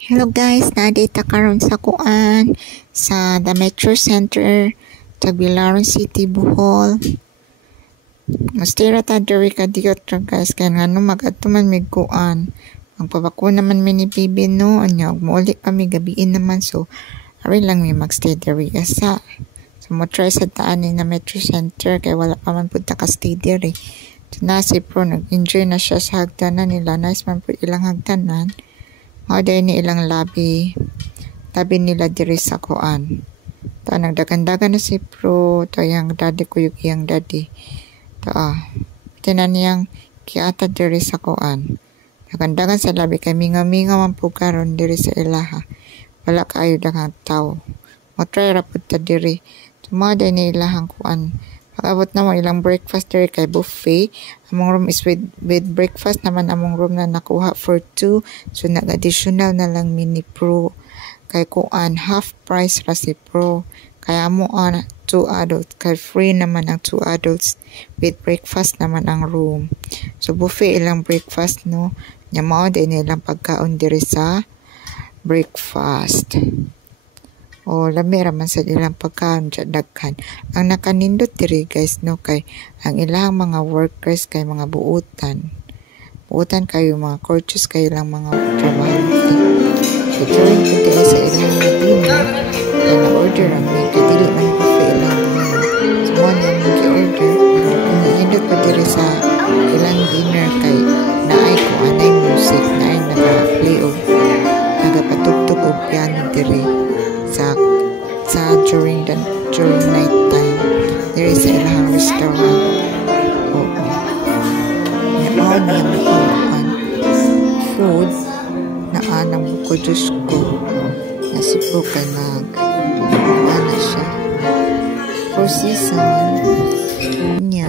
Hello guys, na-data karon sa kuan sa the Metro Center, Tagbilaran City, Bohol. Mastira ta diri ka diot ra guys kay ngano mag-adto man mig kuan. Magpabakuna man mi ni Bibi no, anya mouli kami gabiin naman so ari lang mi magstay diri asa. So mo try sa taan ni na Metro Center kay wala pa man pud ka stay diri. Na si Pro nag-enjoy na siya sa hagdanan nila. Nice man po ilang hagdanan. Mga ni ilang labi. Tabi nila diri sa kuan. Ta nagdagandagan na si Pro. Ta yang daddy ko yung iyang daddy. Ta tinan niyang kiata diri sa kuan. Dagandagan sa labi kay minga-minga man po karon diri sa ilaha. Wala kaayo daghang tao. Mo try ra pud ta diri. Tumada ni ilahang kuan. Pag-abot na mo ilang breakfast diri kay buffet. Among room is with breakfast naman among room na nakuha for 2. So nag-additional na lang mini Pro. Kay kuan half price ra si Pro. Kaya amo on 2 adults. Kay free naman ang 2 adults. With breakfast naman ang room. So buffet ilang breakfast no. Nya mao din ilang pagkaon diri sa breakfast. O lami raman sa ilang pagkaon daghan. Ang nakanindot diri guys no kay ang ilang mga workers kay mga buutan kayo mga courteous kayo lang mga trabahante. So during po dili sa ilang dinner na order ang may kadili man buffet ilang dinner. So mo na mag-order nindot po diri sa ilang dinner kay naay ko anay music naay naka-play og nagapatugtog og piano diri sa during night time there is a ilang restaurant all na food na anang ko Diyos ko na si Pro kay ano siya for season niya